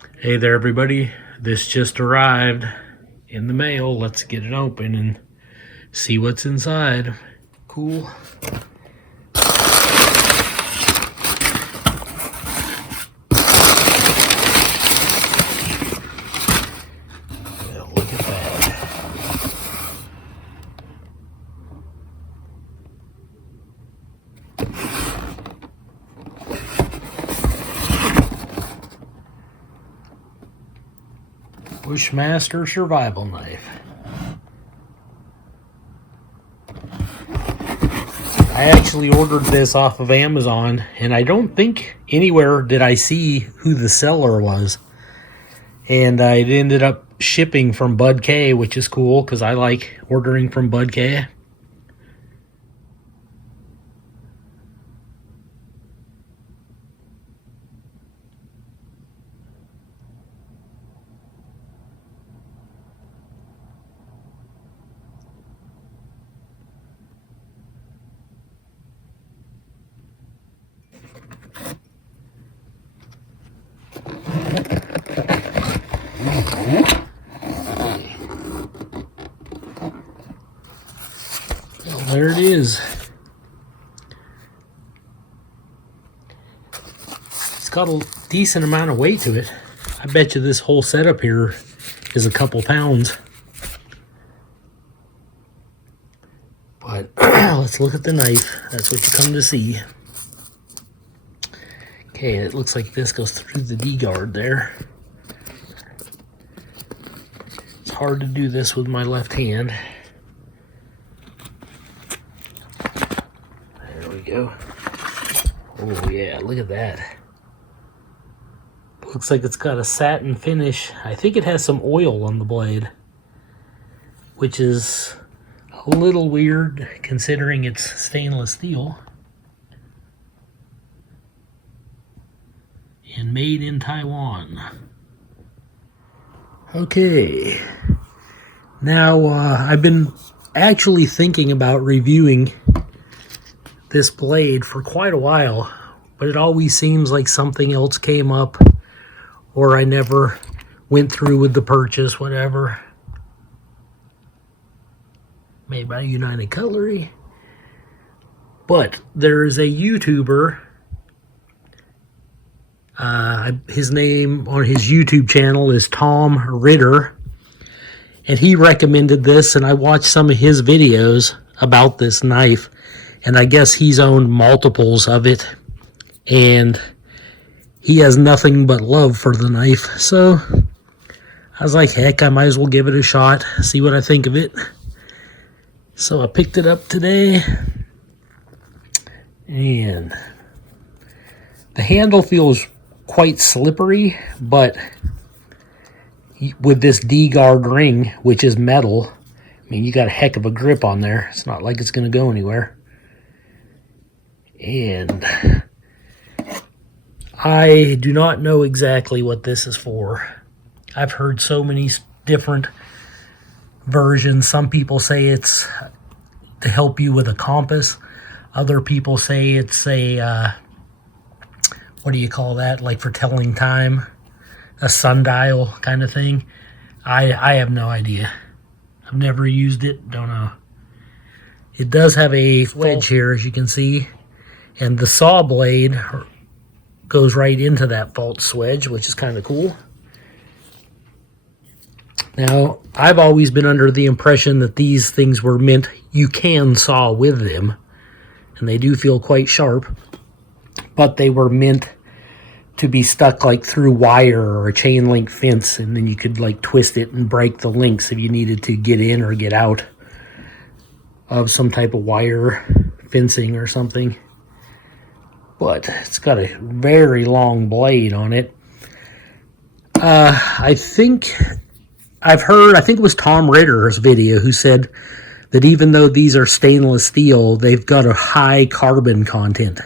Hey there, everybody. This just arrived in the mail. Let's get it open and see what's inside. Cool. Well, look at that. Bushmaster survival knife. I actually ordered this off of Amazon, and I don't think anywhere did I see who the seller was. And it ended up shipping from Bud K, which is cool because I like ordering from Bud K. Well, there it is. It's got a decent amount of weight to it. I bet you this whole setup here is a couple pounds. But let's look at the knife. That's what you come to see. Okay, it looks like this goes through the D-guard there. It's hard to do this with my left hand. There we go. Oh yeah, look at that. Looks like it's got a satin finish. I think it has some oil on the blade, which is a little weird considering it's stainless steel. And made in Taiwan. Okay. Now, I've been actually thinking about reviewing this blade for quite a while, but it always seems like something else came up, or I never went through with the purchase, whatever. Made by Untitled Cutlery. But there is a YouTuber, his name on his YouTube channel is Tom Ritter, and he recommended this, and I watched some of his videos about this knife, and I guess he's owned multiples of it, and he has nothing but love for the knife. So I was like, heck, I might as well give it a shot, see what I think of it. So I picked it up today, and the handle feels quite slippery, but with this D-guard ring, which is metal, I mean, you got a heck of a grip on there. It's not like it's going to go anywhere. And I do not know exactly what this is for. I've heard so many different versions. Some people say it's to help you with a compass. Other people say it's a, what do you call that? Like for telling time? A sundial kind of thing. I have no idea. I've never used it. Don't know. It does have a wedge here, as you can see. And the saw blade goes right into that fault swedge, which is kind of cool. Now, I've always been under the impression that these things were meant, you can saw with them, and they do feel quite sharp, but they were meant to be stuck like through wire or a chain link fence, and then you could like twist it and break the links if you needed to get in or get out of some type of wire fencing or something. But it's got a very long blade on it. I think it was Tom Ritter's video who said that even though these are stainless steel, they've got a high carbon content.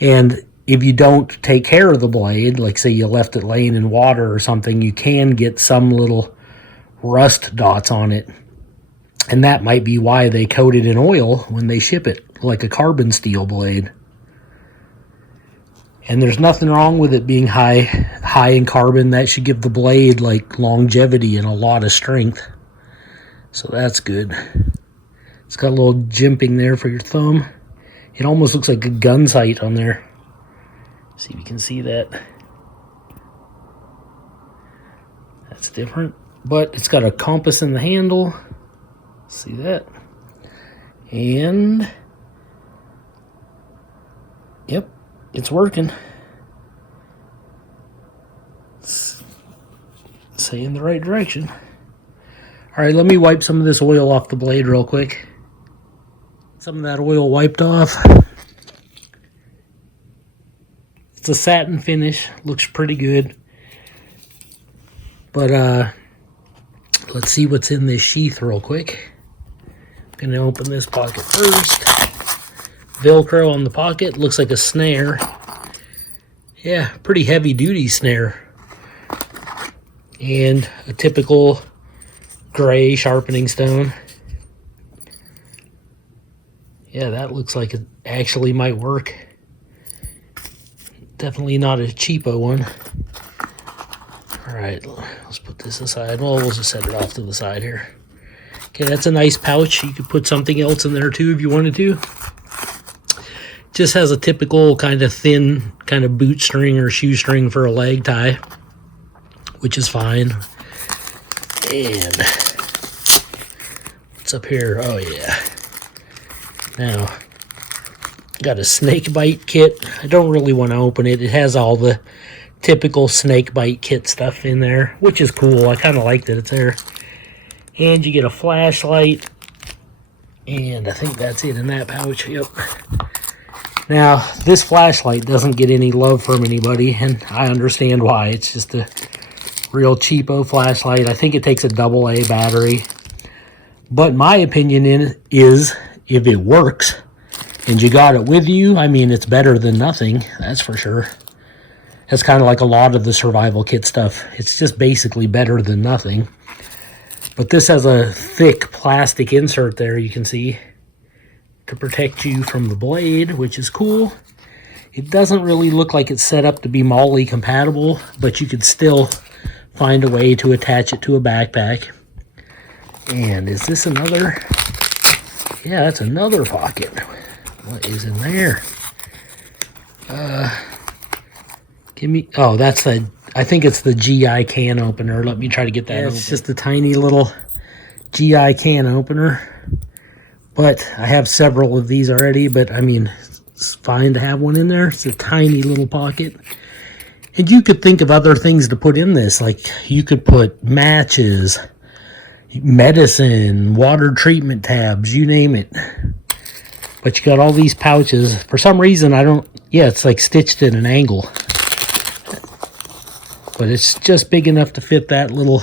And if you don't take care of the blade, like say you left it laying in water or something, you can get some little rust dots on it. And that might be why they coat it in oil when they ship it, like a carbon steel blade. And there's nothing wrong with it being high in carbon. That should give the blade like longevity and a lot of strength. So that's good. It's got a little jimping there for your thumb. It almost looks like a gun sight on there. See if you can see that. That's different. But it's got a compass in the handle. See that? And yep, it's working. It's saying the right direction. All right, let me wipe some of this oil off the blade real quick. Some of that oil wiped off. It's a satin finish, looks pretty good. But let's see what's in this sheath real quick. I'm gonna open this pocket first. Velcro on the pocket, looks like a snare. Yeah, pretty heavy duty snare. And a typical gray sharpening stone. Yeah, that looks like it actually might work. Definitely not a cheapo one. All right, let's put this aside. Well, we'll just set it off to the side here. Okay, that's a nice pouch. You could put something else in there too if you wanted to. Just has a typical kind of thin kind of boot string or shoestring for a leg tie, which is fine. And what's up here? Oh yeah. Now, got a Snakebite Kit. I don't really want to open it. It has all the typical Snakebite Kit stuff in there, which is cool. I kind of like that it's there. And you get a flashlight. And I think that's it in that pouch. Yep. Now, this flashlight doesn't get any love from anybody, and I understand why. It's just a real cheapo flashlight. I think it takes a AA battery. But my opinion is, if it works and you got it with you, I mean, it's better than nothing, that's for sure. That's kind of like a lot of the survival kit stuff. It's just basically better than nothing. But this has a thick plastic insert there, you can see, to protect you from the blade, which is cool. It doesn't really look like it's set up to be MOLLE compatible, but you could still find a way to attach it to a backpack. And is this another? Yeah, that's another pocket. What is in there? Give me, oh, that's the, I think it's the GI can opener. Let me try to get that open. It's just a tiny little GI can opener. But I have several of these already, but I mean, it's fine to have one in there. It's a tiny little pocket. And you could think of other things to put in this. Like you could put matches, medicine, water treatment tabs, you name it. But you got all these pouches. For some reason, I don't, yeah, it's like stitched at an angle. But it's just big enough to fit that little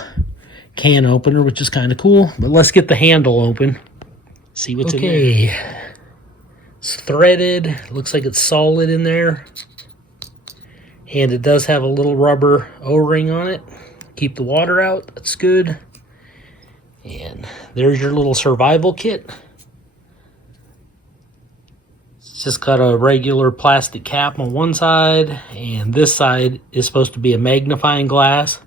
can opener, which is kind of cool. But let's get the handle open. See what's in there. It's threaded. Looks like it's solid in there. And it does have a little rubber O-ring on it. Keep the water out. That's good. And there's your little survival kit. It's just got a regular plastic cap on one side, and this side is supposed to be a magnifying glass.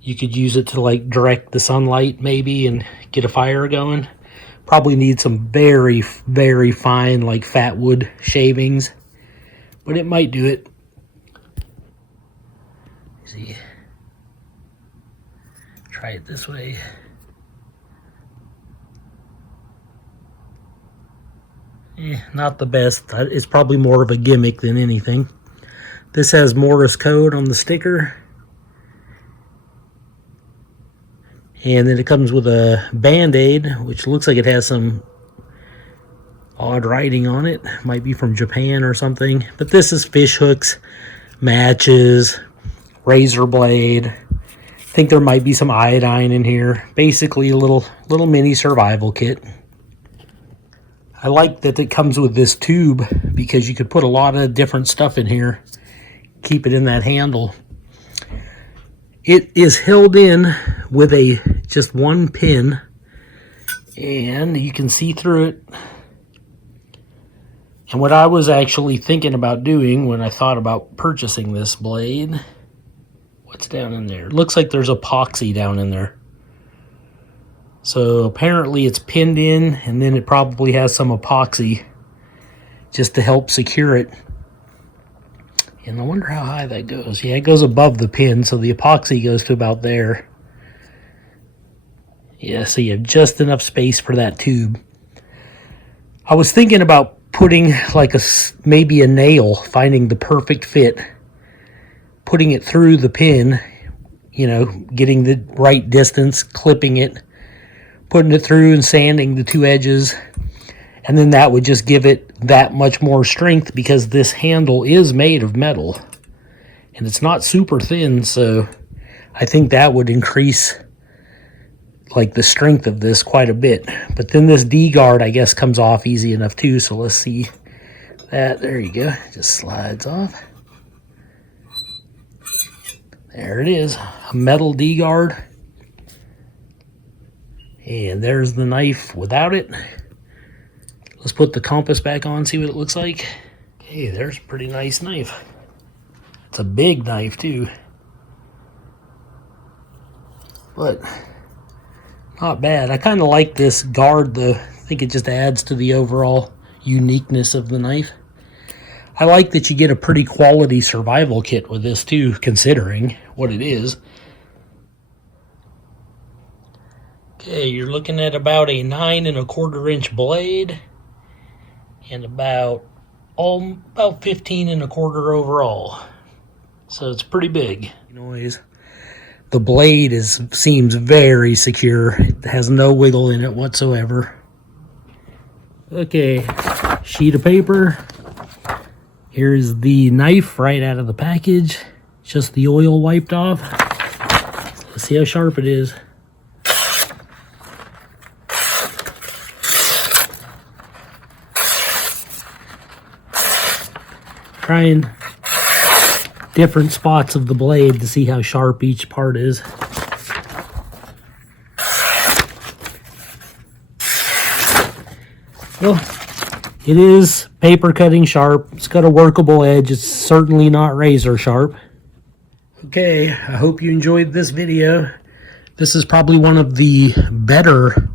You could use it to like direct the sunlight maybe and get a fire going. Probably need some very, very fine like fat wood shavings, but it might do it. See, try it this way. Not the best. It's probably more of a gimmick than anything. This has Morse code on the sticker. And then it comes with a Band-Aid, which looks like it has some odd writing on it. Might be from Japan or something. But this is fish hooks, matches, razor blade. I think there might be some iodine in here. Basically a little mini survival kit. I like that it comes with this tube because you could put a lot of different stuff in here. Keep it in that handle. It is held in with just one pin, and you can see through it. And what I was actually thinking about doing when I thought about purchasing this blade, what's down in there? It looks like there's epoxy down in there. So apparently it's pinned in, and then it probably has some epoxy just to help secure it. And I wonder how high that goes. Yeah, it goes above the pin, so the epoxy goes to about there. Yeah, so you have just enough space for that tube. I was thinking about putting like maybe a nail, finding the perfect fit, putting it through the pin, you know, getting the right distance, clipping it, putting it through and sanding the two edges, and then that would just give it that much more strength because this handle is made of metal and it's not super thin, so I think that would increase like the strength of this quite a bit. But then this D-guard, I guess, comes off easy enough too, so let's see that. There you go, just slides off. There it is, a metal D-guard. And there's the knife without it. Let's put the compass back on, see what it looks like. Okay, there's a pretty nice knife. It's a big knife too, but not bad. I kind of like this guard though. I think it just adds to the overall uniqueness of the knife. I like that you get a pretty quality survival kit with this too, considering what it is. Okay, you're looking at about a 9 1/4 inch blade and about 15 1/4 overall. So it's pretty big. Noise. The blade seems very secure. It has no wiggle in it whatsoever. Okay, sheet of paper. Here's the knife right out of the package. Just the oil wiped off. Let's see how sharp it is. Trying different spots of the blade to see how sharp each part is. Well, it is paper cutting sharp. It's got a workable edge. It's certainly not razor sharp. Okay, I hope you enjoyed this video. This is probably one of the better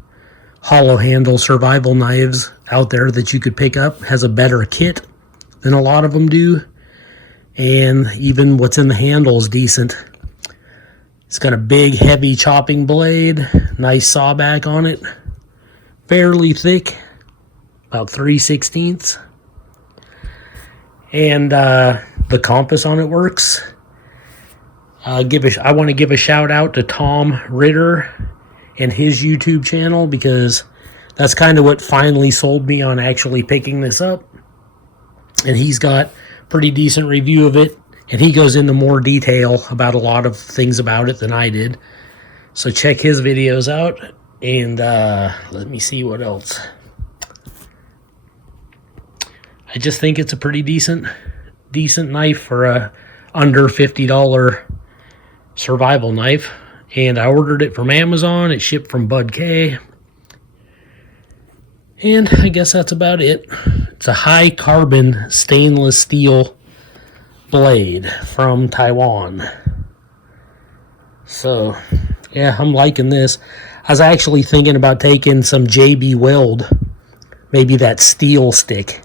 hollow handle survival knives out there that you could pick up. Has a better kit than a lot of them do, and even what's in the handle is decent. It's got a big heavy chopping blade, nice saw back on it, fairly thick, about 3/16, and the compass on it works. I want to give a shout out to Tom Ritter and his YouTube channel, because that's kind of what finally sold me on actually picking this up. And he's got pretty decent review of it, and he goes into more detail about a lot of things about it than I did. So check his videos out, and let me see what else. I just think it's a pretty decent knife for a under $50 survival knife. And I ordered it from Amazon. It shipped from Bud K. And I guess that's about it. It's a high carbon stainless steel blade from Taiwan. So, yeah, I'm liking this. I was actually thinking about taking some JB Weld, maybe that steel stick,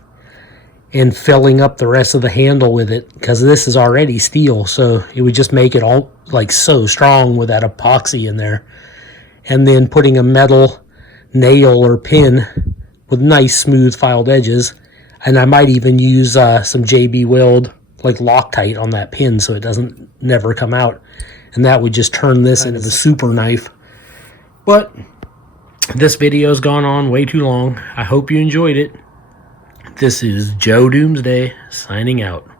and filling up the rest of the handle with it, because this is already steel, so it would just make it all like so strong with that epoxy in there. And then putting a metal nail or pin with nice smooth filed edges, and I might even use some JB Weld like Loctite on that pin so it doesn't never come out, and that would just turn this into the super knife. But this video's gone on way too long. I hope you enjoyed it. This is Joe Doomsday signing out.